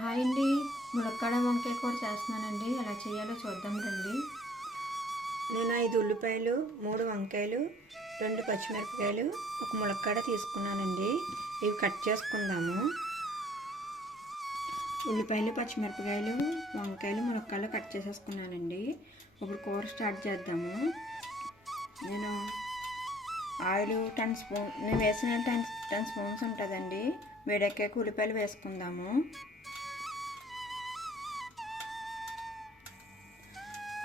Hi అండి, ములక్కాడ వంకాయ కూర చేస్తున్నానండి. ఎలా చేయాలో చూద్దాం రండి. నేను 5 ఉల్లిపాయలు, 3 వంకాయలు, 2 పచ్చిమిరపకాయలు, ఒక ములక్కాడ తీసుకున్నానండి. ఇవి కట్ చేసుకుందాము. ఉల్లిపాయలు, పచ్చిమిరపకాయలు, వంకాయలు, ములక్కాడలు కట్ చేసేసుకున్నానండి. ఇప్పుడు కూర స్టార్ట్ చేద్దాము. నేను ఆయిల్ 10 స్పూన్ నేను వేసిన 10 స్పూన్స్ ఉంటుందండి. వేడెక్కాక ఉల్లిపాయలు వేసుకుందాము.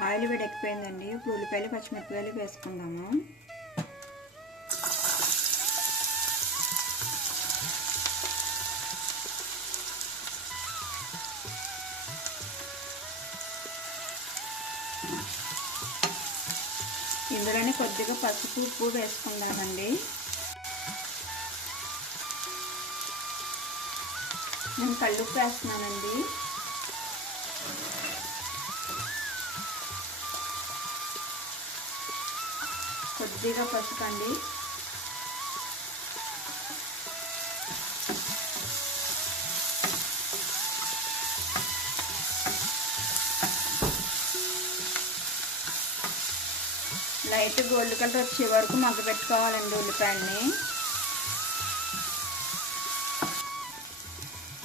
ఆయిల్ వేడెక్కిపోయిందండి. ఇప్పుడు ఉల్లిపాయలు, పచ్చిమిరపకాయలు వేసుకుందాము. ఇందులోనే కొద్దిగా పసుపు, ఉప్పు వేసుకుందామండి. నేను కల్లుప్పు వేస్తున్నానండి. కొద్దిగా పసుపు అండి. లైట్ గోల్డ్ కలర్ వచ్చే వరకు మగ్గపెట్టుకోవాలండి ఉల్లిపాయలని.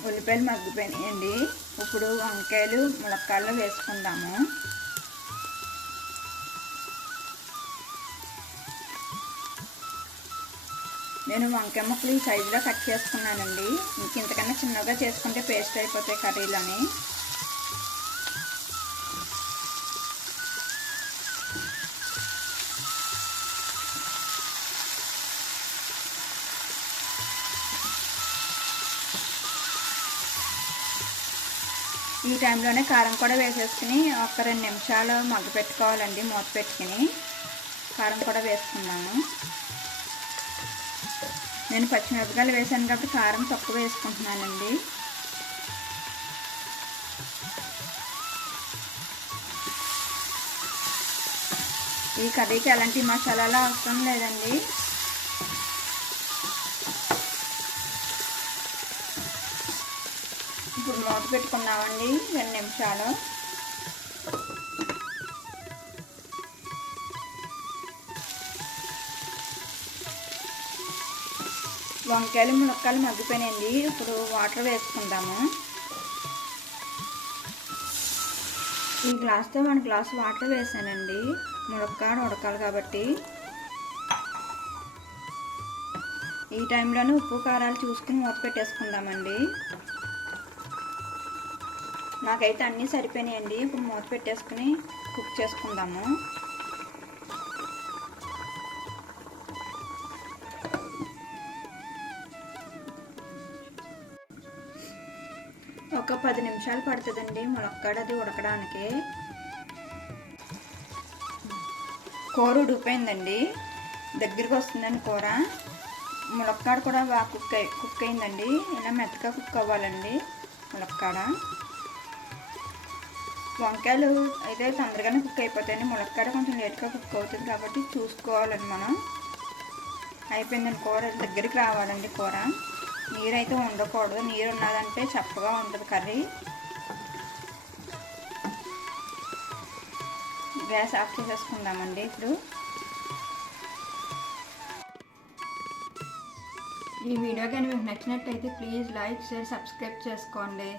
ఉల్లిపాయలు మగ్గిపోయినాయండి. ఇప్పుడు వంకాయలు, ములక్కాడలు వేసుకుందాము. నేను వంకాయ ముక్కలు ఈ సైజులో కట్ చేసుకున్నానండి. ఇంతకన్నా చిన్నగా చేసుకుంటే పేస్ట్ అయిపోతాయి కర్రీలని. ఈ టైంలోనే కారం కూడా వేసేసుకుని ఒక 2 నిమిషాలు మగ్గ పెట్టుకోవాలండి. మూత పెట్టుకుని కారం కూడా వేసుకున్నాము. నేను పచ్చిమిరపకాయలు వేసాను కాబట్టి కారం తక్కువ వేసుకుంటున్నానండి. ఈ కర్రీకి ఎలాంటి మసాలాలు అవసరం లేదండి. ఇప్పుడు మూత పెట్టుకున్నామండి 2 నిమిషాలు. వంకాయలు, ములక్కాయలు మగ్గిపోయినాయండి. ఇప్పుడు వాటర్ వేసుకుందాము. ఈ గ్లాస్తో 1 గ్లాస్ వాటర్ వేసానండి. ములక్కాడ ఉడకాలి కాబట్టి. ఈ టైంలోనే ఉప్పు, కారాలు చూసుకుని మూత పెట్టేసుకుందామండి. నాకైతే అన్నీ సరిపోయినాయండి. ఇప్పుడు మూత పెట్టేసుకుని కుక్ చేసుకుందాము. ఒక 10 నిమిషాలు పడుతుందండి ములక్కాడ అది ఉడకడానికి. కూర ఉడికిపోయిందండి. దగ్గరికి వస్తుందండి కూర. ములక్కాడ కూడా బాగా కుక్ అయిందండి. ఇలా మెత్తగా కుక్ అవ్వాలండి ములక్కాడ. వంకాయలు అయితే తొందరగానే కుక్ అయిపోతాయండి. ములక్కాడ కొంచెం లేట్గా కుక్ అవుతుంది కాబట్టి చూసుకోవాలండి మనం. అయిపోయిందండి కూర. దగ్గరికి రావాలండి కూర. నీరైతే ఉండకూడదు. నీరు ఉన్నదంటే చప్పగా ఉంటుంది కర్రీ. Gas off చేసేసుకుందామండి. ఇప్పుడు ఈ వీడియో కానీ మీకు నచ్చినట్టయితే ప్లీజ్ లైక్, షేర్, సబ్స్క్రైబ్ చేసుకోండి.